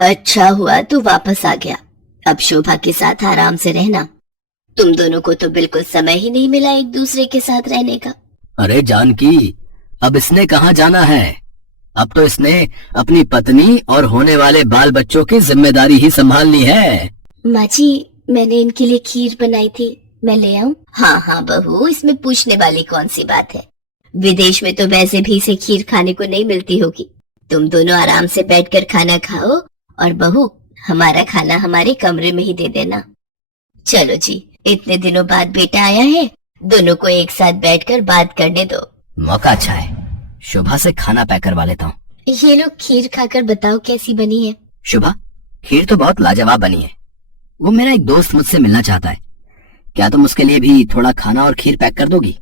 अच्छा हुआ तू वापस आ गया। अब शोभा के साथ आराम से रहना। तुम दोनों को तो बिल्कुल समय ही नहीं मिला एक दूसरे के साथ रहने का। अरे जानकी, अब इसने कहाँ जाना है? अब तो इसने अपनी पत्नी और होने वाले बाल बच्चों की जिम्मेदारी ही संभालनी है। माँ जी, मैंने इनके लिए खीर बनाई थी, मैं ले आऊं? हाँ हाँ बहू, इसमें पूछने वाली कौन सी बात है। विदेश में तो वैसे भी इसे खीर खाने को नहीं मिलती होगी। तुम दोनों आराम से बैठकर खाना खाओ और बहू हमारा खाना हमारे कमरे में ही दे देना। चलो जी, इतने दिनों बाद बेटा आया है, दोनों को एक साथ बैठकर बात करने दो। मौका अच्छा है, शोभा से खाना पैक करवा लेता हूँ। ये लोग खीर खाकर बताओ कैसी बनी है। शोभा, खीर तो बहुत लाजवाब बनी है। वो मेरा एक दोस्त मुझसे मिलना चाहता है, क्या तुम उसके लिए भी थोड़ा खाना और खीर पैक कर दोगी?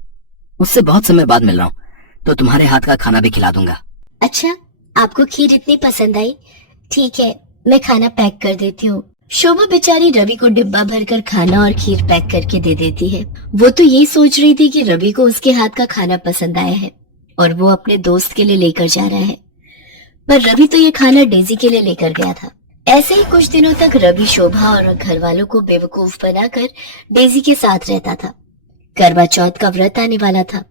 उससे बहुत समय बाद मिल रहा हूँ, तो तुम्हारे हाथ का खाना भी खिला दूंगा। अच्छा, आपको खीर इतनी पसंद आई? ठीक है, मैं खाना पैक कर देती हूँ। शोभा बेचारी रवि को डिब्बा भरकर खाना और खीर पैक करके दे देती है। वो तो यही सोच रही थी कि रवि को उसके हाथ का खाना पसंद आया है और वो अपने दोस्त के लिए लेकर जा रहा है, पर रवि तो ये खाना डेजी के लिए लेकर गया था। ऐसे ही कुछ दिनों तक रवि शोभा और घर वालों को बेवकूफ बनाकर डेजी के साथ रहता था। करवा चौथ का व्रत आने वाला था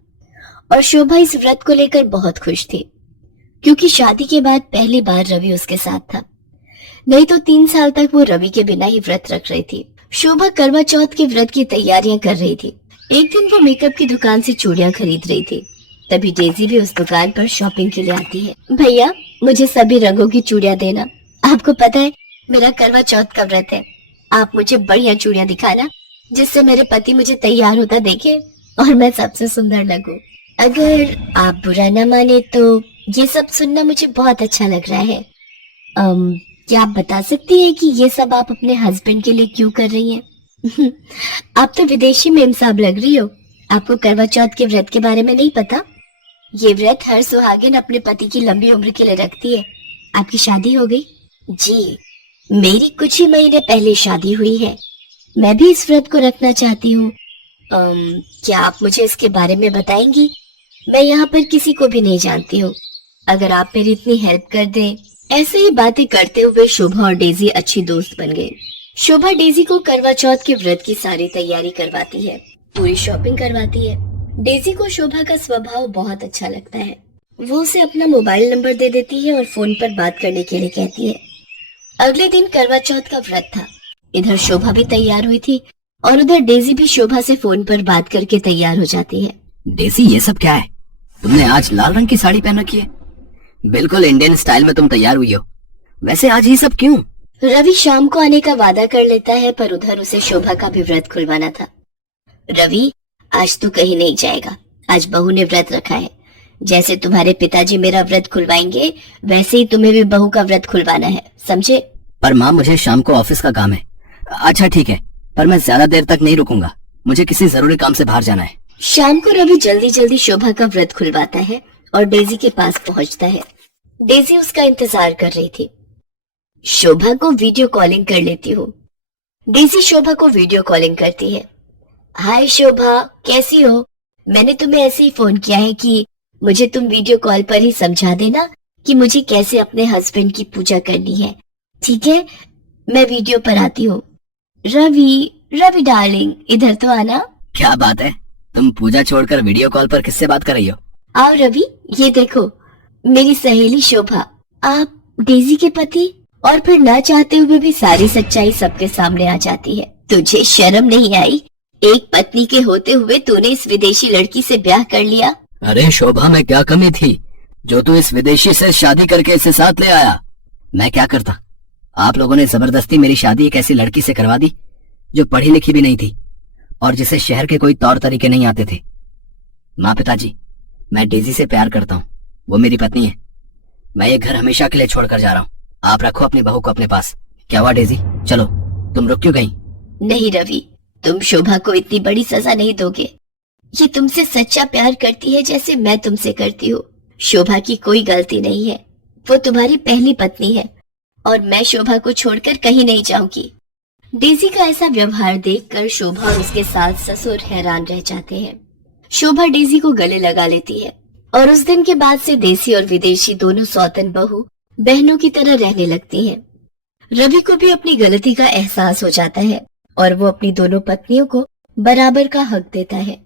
और शोभा इस व्रत को लेकर बहुत खुश थी, क्योंकि शादी के बाद पहली बार रवि उसके साथ था। नहीं तो 3 साल तक वो रवि के बिना ही व्रत रख रही थी। शोभा करवा चौथ के व्रत की तैयारियां कर रही थी। एक दिन वो मेकअप की दुकान से चूड़ियां खरीद रही थी, तभी डेजी भी उस दुकान पर शॉपिंग के लिए आती है। भैया, मुझे सभी रंगों की चूड़ियां देना। आपको पता है मेरा करवा चौथ का व्रत है। आप मुझे बढ़िया चूड़ियां दिखाना, जिससे मेरे पति मुझे तैयार होता देखे और मैं सबसे सुंदर लगूं। अगर आप बुरा न माने तो ये सब सुनना मुझे बहुत अच्छा लग रहा है। क्या आप बता सकती हैं कि ये सब आप अपने हस्बैंड के लिए क्यों कर रही हैं? आप तो विदेशी मेम साहब लग रही हो। आपको करवा चौथ के व्रत के बारे में नहीं पता? ये व्रत हर सुहागिन अपने पति की लंबी उम्र के लिए रखती है। आपकी शादी हो गई? जी, मेरी कुछ ही महीने पहले शादी हुई है। मैं भी इस व्रत को रखना चाहती हूँ। क्या आप मुझे इसके बारे में बताएंगी? मैं यहाँ पर किसी को भी नहीं जानती हूँ। अगर आप मेरी इतनी हेल्प कर दें। ऐसे ही बातें करते हुए शोभा और डेजी अच्छी दोस्त बन गई। शोभा डेजी को करवा चौथ के व्रत की सारी तैयारी करवाती है, पूरी शॉपिंग करवाती है। डेजी को शोभा का स्वभाव बहुत अच्छा लगता है। वो उसे अपना मोबाइल नंबर दे देती है और फोन पर बात करने के लिए कहती है। अगले दिन करवा चौथ का व्रत था। इधर शोभा भी तैयार हुई थी और उधर डेजी भी शोभा से फोन पर बात करके तैयार हो जाती है। डेजी, ये सब क्या है? तुमने आज लाल रंग की साड़ी पहन रखी है, बिल्कुल इंडियन स्टाइल में तुम तैयार हुई हो। वैसे आज ये सब क्यों? रवि शाम को आने का वादा कर लेता है, पर उधर उसे शोभा का भी व्रत खुलवाना था। रवि, आज तू कहीं नहीं जाएगा। आज बहू ने व्रत रखा है। जैसे तुम्हारे पिताजी मेरा व्रत खुलवाएंगे, वैसे ही तुम्हें भी बहू का व्रत खुलवाना है, समझे? पर माँ, मुझे शाम को ऑफिस का काम है। अच्छा ठीक है, पर मैं ज्यादा देर तक नहीं रुकूंगा, मुझे किसी जरूरी काम से बाहर जाना है। शाम को रवि जल्दी जल्दी शोभा का व्रत खुलवाता है और डेजी के पास पहुंचता है। डेजी उसका इंतजार कर रही थी। शोभा को वीडियो कॉलिंग कर लेती हूँ। डेजी शोभा को वीडियो कॉलिंग करती है। हाय शोभा, कैसी हो? मैंने तुम्हें ऐसे ही फोन किया है कि मुझे तुम वीडियो कॉल पर ही समझा देना कि मुझे कैसे अपने हस्बैंड की पूजा करनी है, ठीक है? मैं वीडियो पर आती हूँ। रवि डार्लिंग, इधर तो आना। क्या बात है, तुम पूजा छोड़कर वीडियो कॉल पर किससे बात कर रही हो? आओ रवि, ये देखो, मेरी सहेली शोभा। आप डेजी के पति? और फिर ना चाहते हुए भी सारी सच्चाई सबके सामने आ जाती है। तुझे शर्म नहीं आई? एक पत्नी के होते हुए तूने इस विदेशी लड़की से ब्याह कर लिया। अरे शोभा, में क्या कमी थी जो तू इस विदेशी से शादी करके इसे साथ ले आया? मैं क्या करता? आप लोगों ने जबरदस्ती मेरी शादी एक ऐसी लड़की से करवा दी जो पढ़ी लिखी भी नहीं थी और जिसे शहर के कोई तौर तरीके नहीं आते थे। माँ, पिताजी, मैं डेजी से प्यार करता हूँ, वो मेरी पत्नी है। मैं ये घर हमेशा के लिए छोड़कर जा रहा हूँ। आप रखो अपनी बहू को अपने पास। क्या हुआ डेजी, चलो, तुम रुक क्यों गई? नहीं रवि, तुम शोभा को इतनी बड़ी सजा नहीं दोगे। ये तुमसे सच्चा प्यार करती है जैसे मैं तुमसे करती हूँ। शोभा की कोई गलती नहीं है, वो तुम्हारी पहली पत्नी है और मैं शोभा को छोड़कर कहीं नहीं जाऊंगी। डेजी का ऐसा व्यवहार देखकर शोभा और उसके सास ससुर हैरान रह जाते हैं। शोभा डेजी को गले लगा लेती है और उस दिन के बाद से देसी और विदेशी दोनों सौतन बहू बहनों की तरह रहने लगती हैं। रवि को भी अपनी गलती का एहसास हो जाता है और वो अपनी दोनों पत्नियों को बराबर का हक देता है।